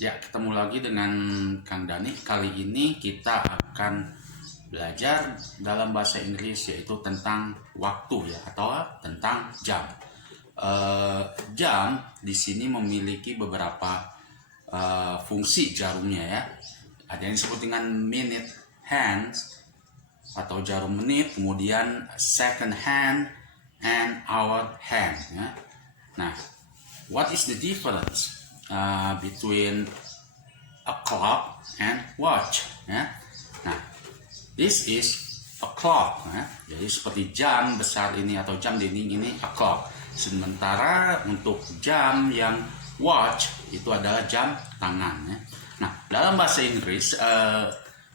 Ya, ketemu lagi dengan Kang Dani. Kali ini kita akan belajar dalam bahasa Inggris, yaitu tentang waktu ya, atau tentang jam. Jam di sini memiliki beberapa fungsi jarumnya ya. Ada yang disebut dengan minute hand atau jarum menit, kemudian second hand and hour hand ya. Nah, what is the difference between a clock and watch ya? Nah, this is a clock ya. Jadi seperti jam besar ini atau jam dinding ini a clock. Sementara untuk jam yang watch itu adalah jam tangan ya. Nah, dalam bahasa Inggris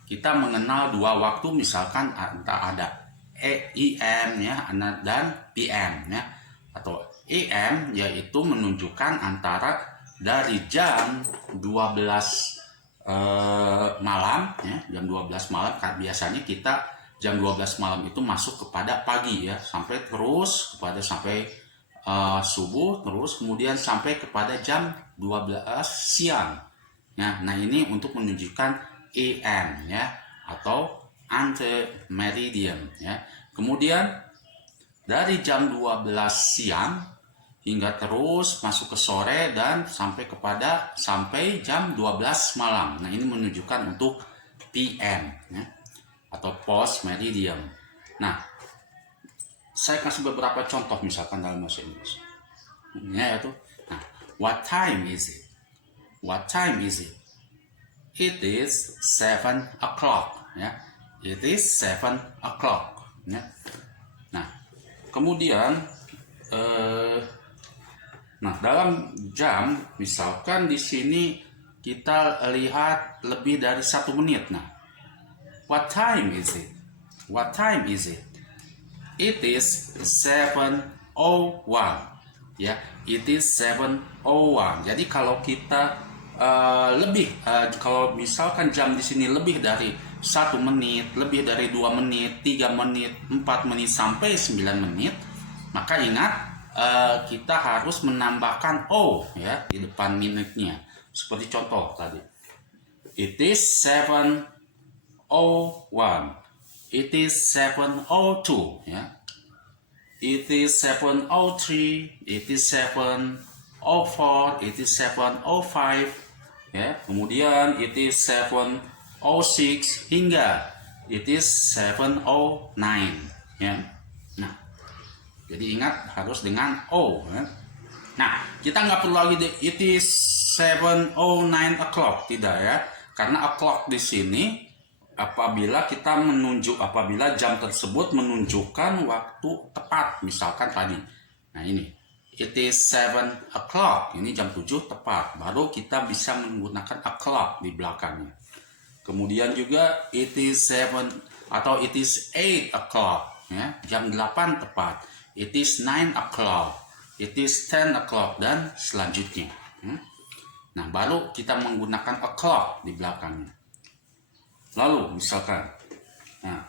kita mengenal dua waktu, misalkan ada AM ya dan PM ya. Atau AM yaitu menunjukkan antara dari jam 12 malam ya, jam 12 malam. Biasanya kita jam 12 malam itu masuk kepada pagi ya, sampai terus kepada sampai subuh, terus kemudian sampai kepada jam 12 siang ya. Nah, ini untuk menunjukkan AM ya, atau antemeridian ya. Kemudian dari jam 12 siang hingga terus masuk ke sore dan sampai jam 12 malam. Nah, ini menunjukkan untuk PM ya, atau post meridian. Nah, saya kasih beberapa contoh misalkan dalam bahasa Inggris. Ya, itu. Nah, what time is it? What time is it? It is 7 o'clock ya. It is 7 o'clock ya. Nah, kemudian dalam jam misalkan di sini kita lihat lebih dari 1 menit. Nah, what time is it? What time is it? It is 7:01 ya. It is 7:01. Jadi kalau kita kalau misalkan jam di sini lebih dari 1 menit, lebih dari 2 menit, 3 menit, 4 menit sampai 9 menit, maka ingat kita harus menambahkan O ya di depan menitnya. Seperti contoh tadi. It is 7:01. It is 7:02 ya. It is 7:03. It is 7:04. It is 7:05 ya. Kemudian it is 7:06 hingga it is 7:09 ya. Nah, jadi ingat harus dengan O ya. Nah, kita nggak perlu lagi it is 7:09 o'clock, tidak ya. Karena o'clock di sini apabila jam tersebut menunjukkan waktu tepat, misalkan tadi. Nah, ini it is 7 o'clock, ini jam 7 tepat, baru kita bisa menggunakan o'clock di belakangnya. Kemudian juga it is 7 atau it is 8 o'clock ya, jam 8 tepat. It is 9 o'clock, it is 10 o'clock dan selanjutnya. Nah, baru kita menggunakan o'clock di belakangnya. Lalu misalkan, nah,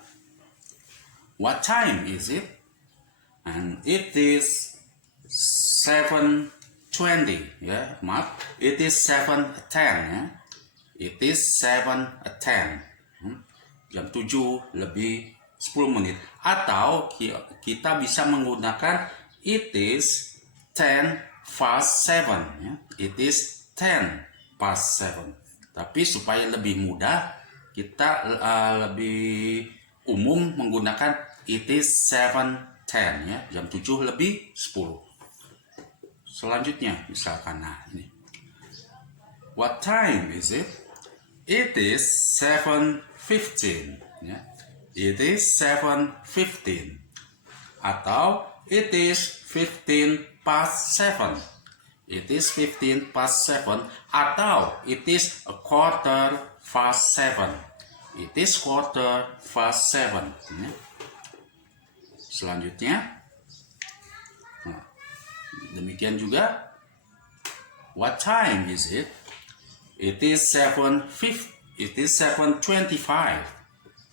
what time is it? And it is 7:20 ya, maaf, it is 7:10 ya. It is 7:10. Jam 7 lebih 10 menit. Atau kita bisa menggunakan it is 10:07 ya. It is 10:07. Tapi supaya lebih mudah, kita lebih umum menggunakan it is 7:10 ya, jam 7 lebih 10. Selanjutnya misalkan, nah ini. What time is it? It is 7:15 ya. It is 7:15. Atau it is 15:07. It is 15:07. Atau it is 7:15. It is 7:15 ya. Selanjutnya, nah, demikian juga, what time is it? It is 7:25. It is 7:25.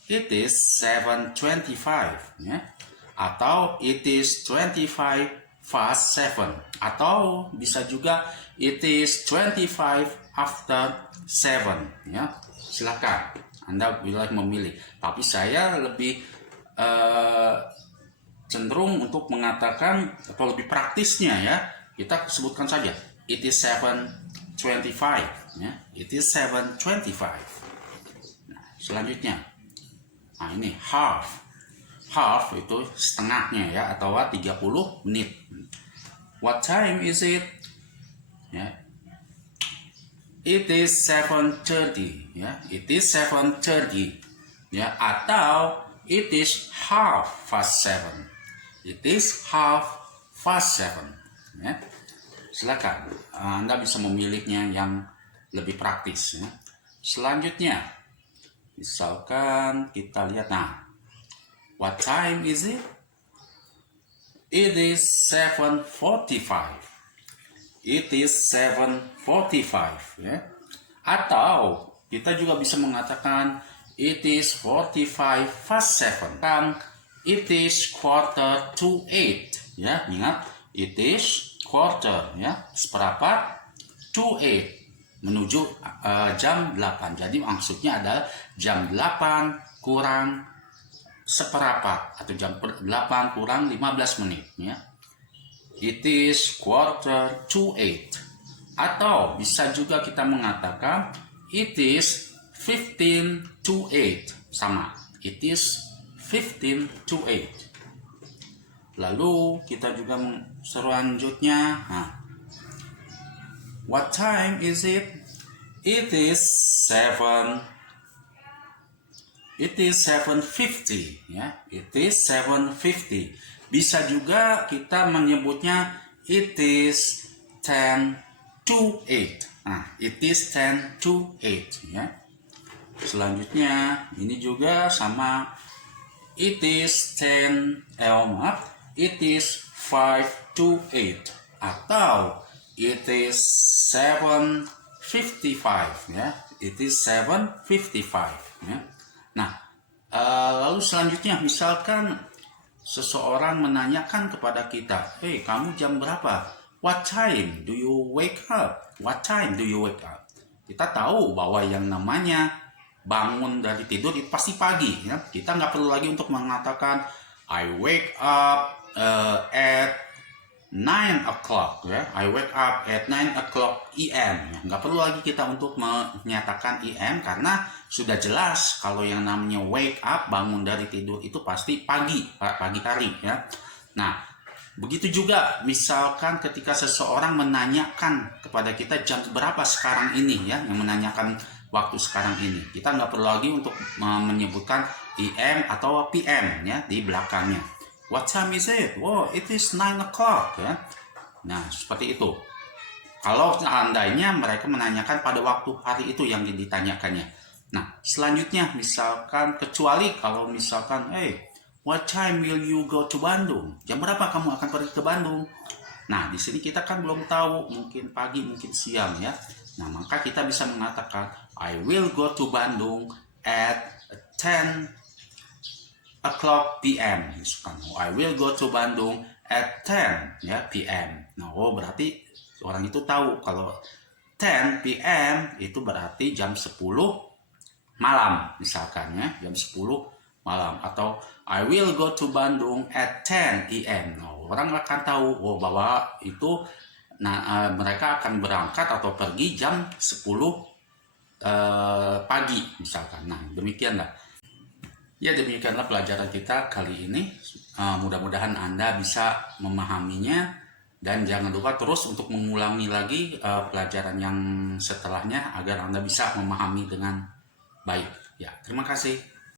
It is 7:25 ya. Atau it is 25 past 7. Atau bisa juga it is 25 after 7. Ya, silakan Anda boleh memilih. Tapi saya lebih cenderung untuk mengatakan atau lebih praktisnya ya, kita sebutkan saja it is 7:25 ya, it is 7:25. Nah, selanjutnya, nah ini half itu setengahnya ya, atau 30 menit. What time is it? Ya, it is 7:30 ya, it is 7:30 ya, atau it is 7:30. It is 7:30 ya. Silakan Anda bisa memilihnya yang lebih praktis ya. Selanjutnya, misalkan kita lihat, nah, what time is it? It is 7:45. It is 7:45 ya. Atau kita juga bisa mengatakan it is 45 past 7. Kan it is 7:45 ya. Ingat, it is quarter ya, seperempat to 8 menuju jam 8. Jadi maksudnya adalah jam 8 kurang seperempat atau jam 8 kurang 15 menit ya. It is 7:45. Atau bisa juga kita mengatakan it is 15:08. Sama, it is 15:08. Lalu kita juga selanjutnya, nah, what time is it? It is 7:50 ya. It is 7:50. Bisa juga kita menyebutnya it is 10:08. Nah, it is 10:08 ya. Selanjutnya ini juga sama, it is 5:08 atau it is 7:55 ya. It is 7:55 ya. Nah, lalu selanjutnya misalkan seseorang menanyakan kepada kita, "Hey, kamu jam berapa? What time do you wake up? What time do you wake up?" Kita tahu bahwa yang namanya bangun dari tidur itu pasti pagi ya. Kita nggak perlu lagi untuk mengatakan I wake up at 9 o'clock ya. I wake up at 9 o'clock AM ya. Nggak perlu lagi kita untuk menyatakan AM karena sudah jelas kalau yang namanya wake up, bangun dari tidur, itu pasti pagi hari ya. Nah, begitu juga misalkan ketika seseorang menanyakan kepada kita jam berapa sekarang ini ya, yang menanyakan waktu sekarang ini, kita nggak perlu lagi untuk menyebutkan AM atau PM ya di belakangnya. What time is it? Oh, it is 9 o'clock ya. Nah, seperti itu. Kalau seandainya mereka menanyakan pada waktu hari itu yang ditanyakannya. Nah, selanjutnya misalkan, kecuali kalau misalkan, hey, what time will you go to Bandung? Jam berapa kamu akan pergi ke Bandung? Nah, di sini kita kan belum tahu, mungkin pagi, mungkin siang ya. Nah, maka kita bisa mengatakan I will go to Bandung at 10 o'clock PM. Misalkan, I will go to Bandung at 10 ya PM. Nah, berarti orang itu tahu kalau 10 PM itu berarti jam 10 malam misalkan ya, jam 10 malam. Atau I will go to Bandung at 10 AM. Nah, orang akan tahu bahwa itu mereka akan berangkat atau pergi jam 10 pagi misalkan. Nah, demikianlah. Ya, demikianlah pelajaran kita kali ini. Mudah-mudahan Anda bisa memahaminya dan jangan lupa terus untuk mengulangi lagi pelajaran yang setelahnya agar Anda bisa memahami dengan baik. Ya, terima kasih.